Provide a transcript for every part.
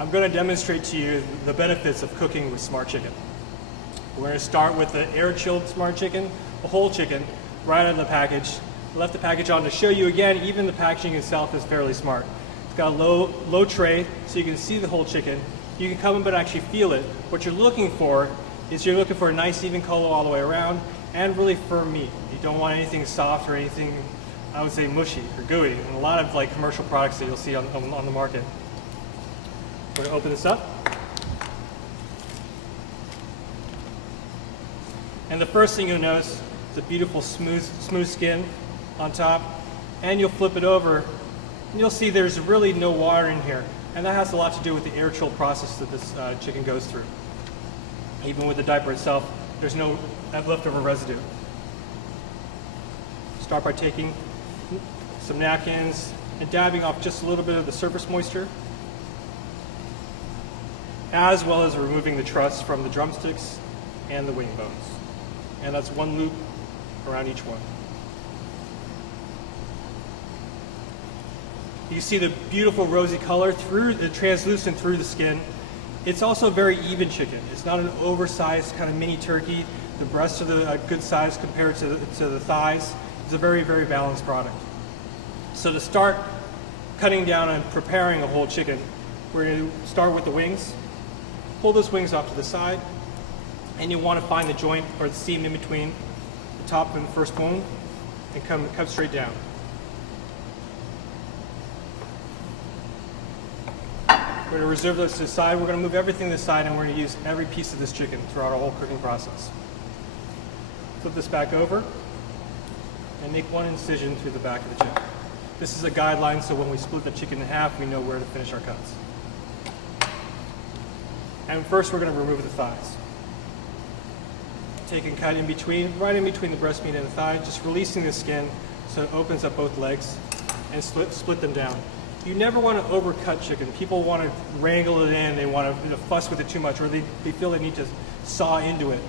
I'm going to demonstrate to you the benefits of cooking with Smart Chicken. We're going to start with the air-chilled Smart Chicken, a whole chicken, right out of the package. I left the package on to show you again, even the packaging itself is fairly smart. It's got a low tray, so you can see the whole chicken. You can come in but actually feel it. What you're looking for is you're looking for a nice even color all the way around and really firm meat. You don't want anything soft or anything, I would say, mushy or gooey. And a lot of like commercial products that you'll see on the market. We're going to open this up. And the first thing you'll notice is a beautiful smooth skin on top. And you'll flip it over and you'll see there's really no water in here. And that has a lot to do with the air chill process that this chicken goes through. Even with the diaper itself, there's no leftover residue. Start by taking some napkins and dabbing off just a little bit of the surface moisture, as well as removing the truss from the drumsticks and the wing bones. And that's one loop around each one. You see the beautiful rosy color through the translucent through the skin. It's also very even chicken. It's not an oversized kind of mini turkey. The breasts are a good size compared to the thighs. It's a very, very balanced product. So to start cutting down and preparing a whole chicken, we're going to start with the wings. Pull those wings off to the side, and you want to find the joint or the seam in between the top and the first bone, and come straight down. We're going to reserve those to the side. We're going to move everything to the side, and we're going to use every piece of this chicken throughout our whole cooking process. Flip this back over and make one incision through the back of the chicken. This is a guideline, so when we split the chicken in half, we know where to finish our cuts. And first we're going to remove the thighs. Take and cut in between, right in between the breast meat and the thigh, just releasing the skin so it opens up both legs, and split them down. You never want to overcut chicken. People want to wrangle it in, they want to fuss with it too much, or they feel they need to saw into it.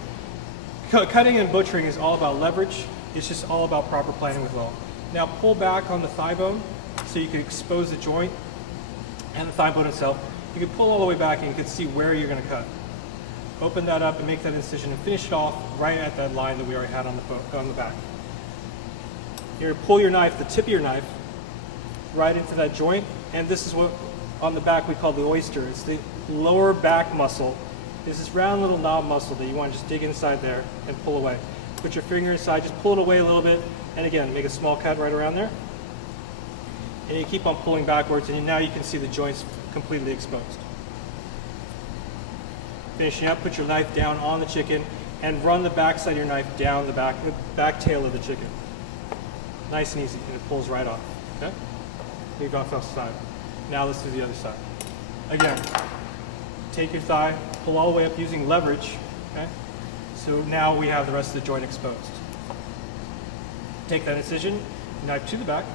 Cutting and butchering is all about leverage. It's just all about proper planning with well. Now pull back on the thigh bone so you can expose the joint and the thigh bone itself. You can pull all the way back and you can see where you're going to cut. Open that up and make that incision and finish it off right at that line that we already had on the back. You're going to pull your knife, the tip of your knife, right into that joint, and this is what on the back we call the oyster. It's the lower back muscle. There's this round little knob muscle that you want to just dig inside there and pull away. Put your finger inside, just pull it away a little bit, and again, make a small cut right around there. And you keep on pulling backwards, and now you can see the joints completely exposed. Finishing up, put your knife down on the chicken and run the back side of your knife down the back tail of the chicken. Nice and easy, and it pulls right off. Okay? Leave it off the side. Now let's do the other side. Again, take your thigh, pull all the way up using leverage. Okay? So now we have the rest of the joint exposed. Take that incision, knife to the back,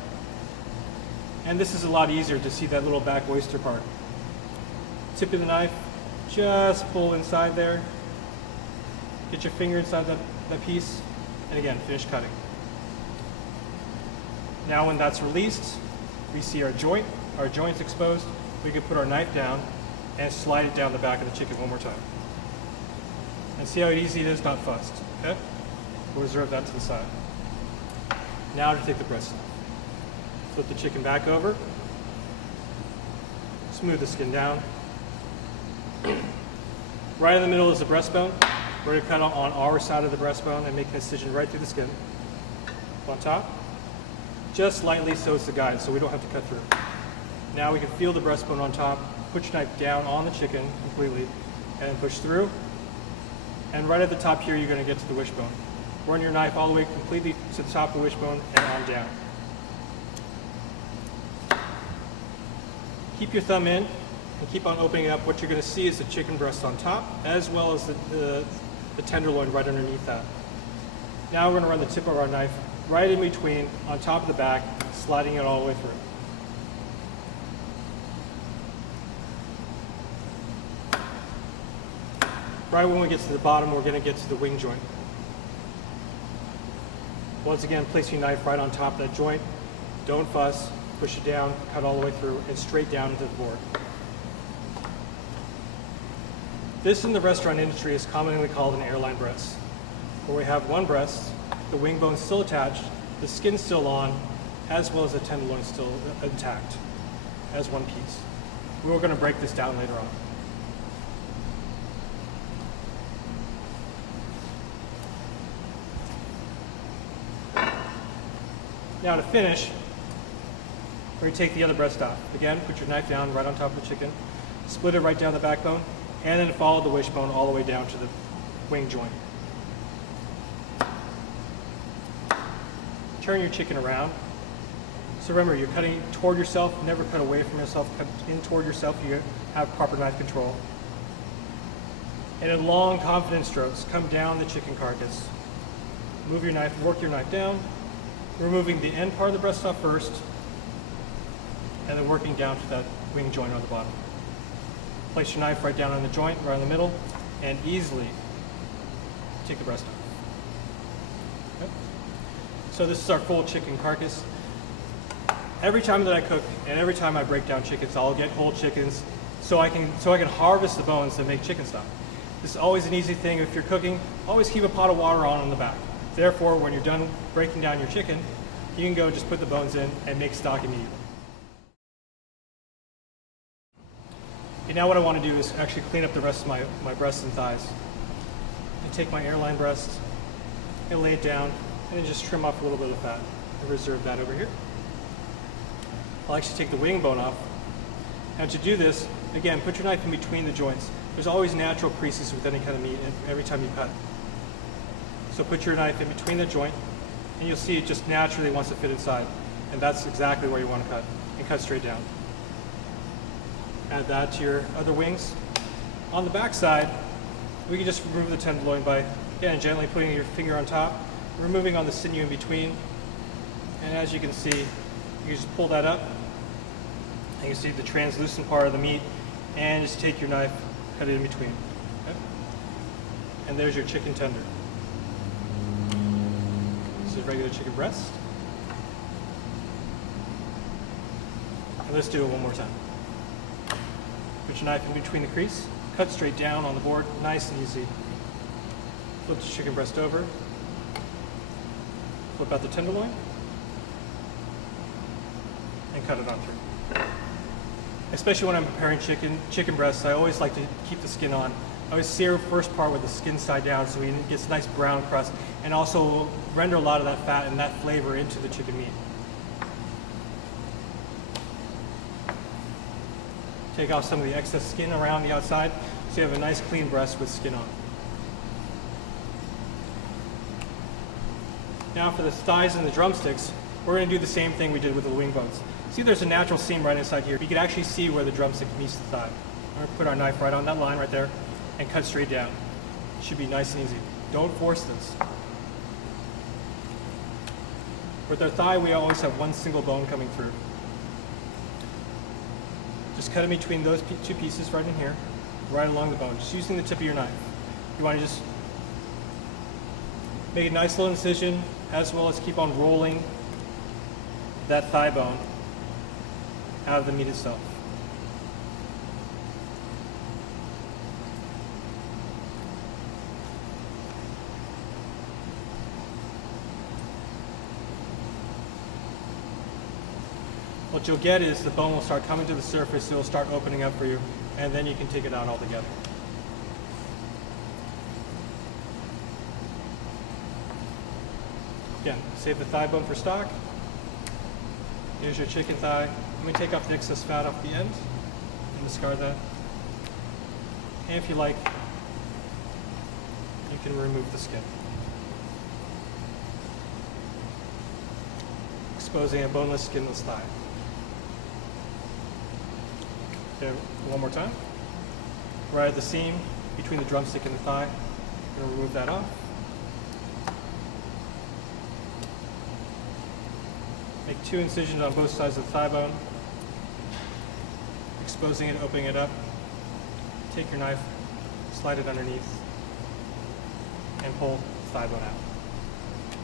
and this is a lot easier to see that little back oyster part. Tip of the knife, just pull inside there, get your finger inside that piece, and again, finish cutting. Now when that's released, we see our joint's exposed, we can put our knife down and slide it down the back of the chicken one more time. And see how easy it is, not fussed, okay? We'll reserve that to the side. Now to take the breast off. Flip the chicken back over, smooth the skin down. Right in the middle is the breastbone. We're going to cut on our side of the breastbone and make an incision right through the skin. On top, just lightly so it's the guide, so we don't have to cut through. Now we can feel the breastbone on top. Put your knife down on the chicken completely and push through. And right at the top here, you're going to get to the wishbone. Run your knife all the way completely to the top of the wishbone and on down. Keep your thumb in and keep on opening up. What you're going to see is the chicken breast on top, as well as the tenderloin right underneath that. Now we're going to run the tip of our knife right in between, on top of the back, sliding it all the way through. Right when we get to the bottom, we're going to get to the wing joint. Once again, place your knife right on top of that joint. Don't fuss, push it down, cut all the way through, and straight down into the board. This in the restaurant industry is commonly called an airline breast, where we have one breast, the wing bone still attached, the skin still on, as well as the tenderloin still intact as one piece. We're going to break this down later on. Now to finish, we're going to take the other breast off. Again, put your knife down right on top of the chicken, split it right down the backbone, and then follow the wishbone all the way down to the wing joint. Turn your chicken around. So remember, you're cutting toward yourself, never cut away from yourself, cut in toward yourself, you have proper knife control. And in long, confident strokes, come down the chicken carcass. Move your knife, work your knife down, removing the end part of the breast off first, and then working down to that wing joint on the bottom. Place your knife right down on the joint, right in the middle, and easily take the breast off. Okay. So this is our full chicken carcass. Every time that I cook and every time I break down chickens, I'll get whole chickens so I can harvest the bones and make chicken stock. This is always an easy thing. If you're cooking, always keep a pot of water on the back. Therefore, when you're done breaking down your chicken, you can go just put the bones in and make stock immediately. Okay, now what I want to do is actually clean up the rest of my breasts and thighs. And take my airline breast and lay it down and then just trim off a little bit of fat and reserve that over here. I'll actually take the wing bone off. And to do this, again, put your knife in between the joints. There's always natural creases with any kind of meat every time you cut. So put your knife in between the joint, and you'll see it just naturally wants to fit inside. And that's exactly where you want to cut, and cut straight down. Add that to your other wings. On the back side, we can just remove the tenderloin by, again, gently putting your finger on top, removing on the sinew in between. And as you can see, you just pull that up, and you see the translucent part of the meat, and just take your knife, cut it in between. Okay? And there's your chicken tender. This is regular chicken breast. And let's do it one more time. Put your knife in between the crease, cut straight down on the board, nice and easy. Flip the chicken breast over, flip out the tenderloin, and cut it on through. Especially when I'm preparing chicken breasts, I always like to keep the skin on. I always sear the first part with the skin side down so it gets a nice brown crust, and also render a lot of that fat and that flavor into the chicken meat. Take off some of the excess skin around the outside so you have a nice clean breast with skin on. Now for the thighs and the drumsticks, we're going to do the same thing we did with the wing bones. See, there's a natural seam right inside here. You can actually see where the drumstick meets the thigh. We're going to put our knife right on that line right there and cut straight down. It should be nice and easy. Don't force this. With our thigh, we always have one single bone coming through. Just cut in between those two pieces right in here, right along the bone, just using the tip of your knife. You want to just make a nice little incision, as well as keep on rolling that thigh bone out of the meat itself. What you'll get is the bone will start coming to the surface, it will start opening up for you, and then you can take it out altogether. Again, save the thigh bone for stock. Here's your chicken thigh. Let me take off the excess fat off the end and discard that. And if you like, you can remove the skin, exposing a boneless, skinless thigh. Okay, one more time. Right at the seam between the drumstick and the thigh. I'm going to remove that off. Make 2 incisions on both sides of the thigh bone, exposing it, opening it up. Take your knife, slide it underneath, and pull the thigh bone out.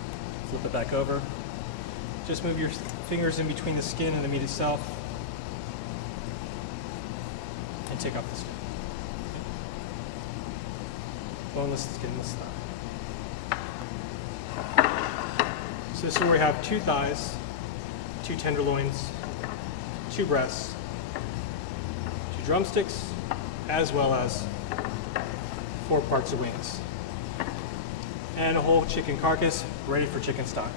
Flip it back over. Just move your fingers in between the skin and the meat itself, and take off the skin. boneless, skinless thigh. So this is where we have 2 thighs, 2 tenderloins, 2 breasts, 2 drumsticks, as well as 4 parts of wings. And a whole chicken carcass ready for chicken stock.